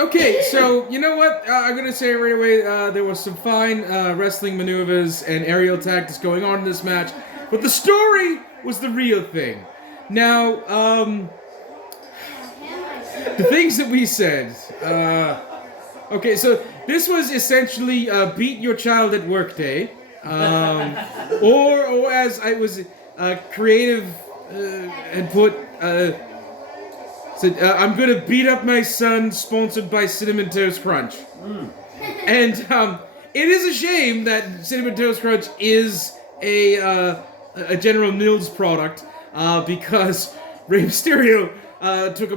Okay, so you know what? I'm gonna say right away. There was some fine wrestling maneuvers and aerial tactics going on in this match, but the story was the real thing. Now, the things that we said. Okay, so this was essentially beat your child at work day, or as I was creative and put. Said, I'm gonna beat up my son, sponsored by Cinnamon Toast Crunch. And it is a shame that Cinnamon Toast Crunch is a General Mills product because Rey Mysterio took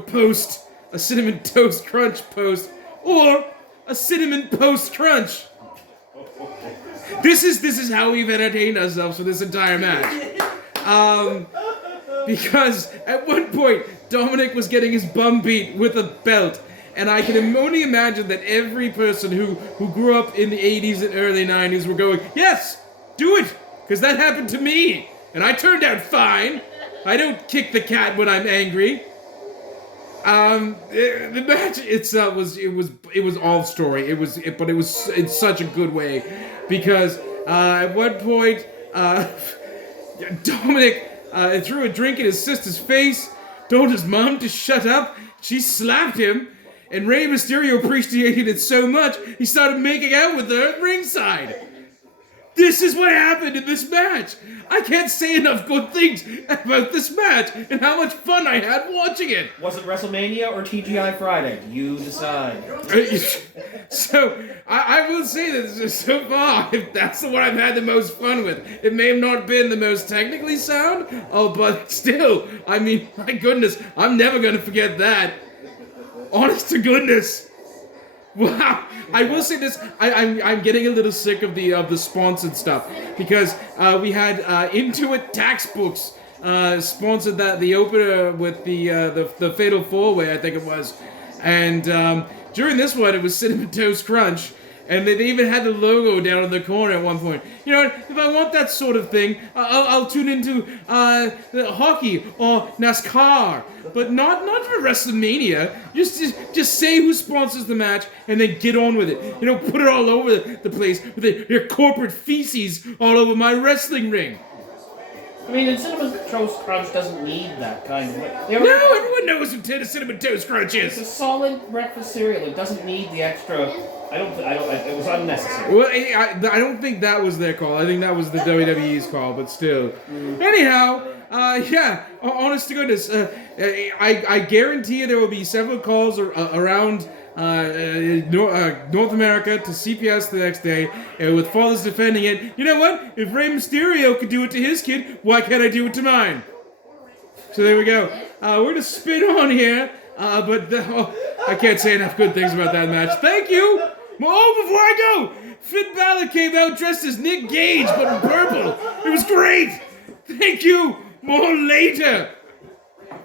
a Cinnamon Toast Crunch post, or a Cinnamon Post Crunch. This is how we've entertained ourselves for this entire match. Because at one point, Dominik was getting his bum beat with a belt. And I can only imagine that every person who grew up in the 80s and early 90s were going, yes, do it, because that happened to me. And I turned out fine. I don't kick the cat when I'm angry. The match itself was all story. But it was in such a good way. Because at one point, Dominik threw a drink in his sister's face, told his mom to shut up. She slapped him, and Rey Mysterio appreciated it so much, he started making out with her at ringside. This is what happened in this match. I can't say enough good things about this match and how much fun I had watching it. Was it WrestleMania or TGI Friday? You decide. So, I will say that so far, if that's the one I've had the most fun with. It may have not been the most technically sound, but still, I mean, my goodness, I'm never going to forget that. Honest to goodness. Wow, I will say this. I'm getting a little sick of the sponsored stuff because we had Intuit Tax Books sponsored the opener with the Fatal 4-Way, I think it was, and during this one it was Cinnamon Toast Crunch, and they even had the logo down in the corner at one point. You know what? If I want that sort of thing, I'll tune into hockey or NASCAR, but not for WrestleMania. Just say who sponsors the match and then get on with it. You know, put it all over the place with your corporate feces all over my wrestling ring. I mean, and Cinnamon Toast Crunch doesn't need that kind of... No, everyone knows what a Cinnamon Toast Crunch is. It's a solid breakfast cereal. It doesn't need the extra... it was unnecessary. Well, I don't think that was their call. I think that was the WWE's call, but still. Anyhow, yeah, honest to goodness, I guarantee you there will be several calls around North America to CPS the next day, with fathers defending it. You know what? If Rey Mysterio could do it to his kid, why can't I do it to mine? So there we go. We're going to spin on here, but I can't say enough good things about that match. Thank you! Oh, before I go, Finn Balor came out dressed as Nick Gage, but in purple. It was great! Thank you! More later!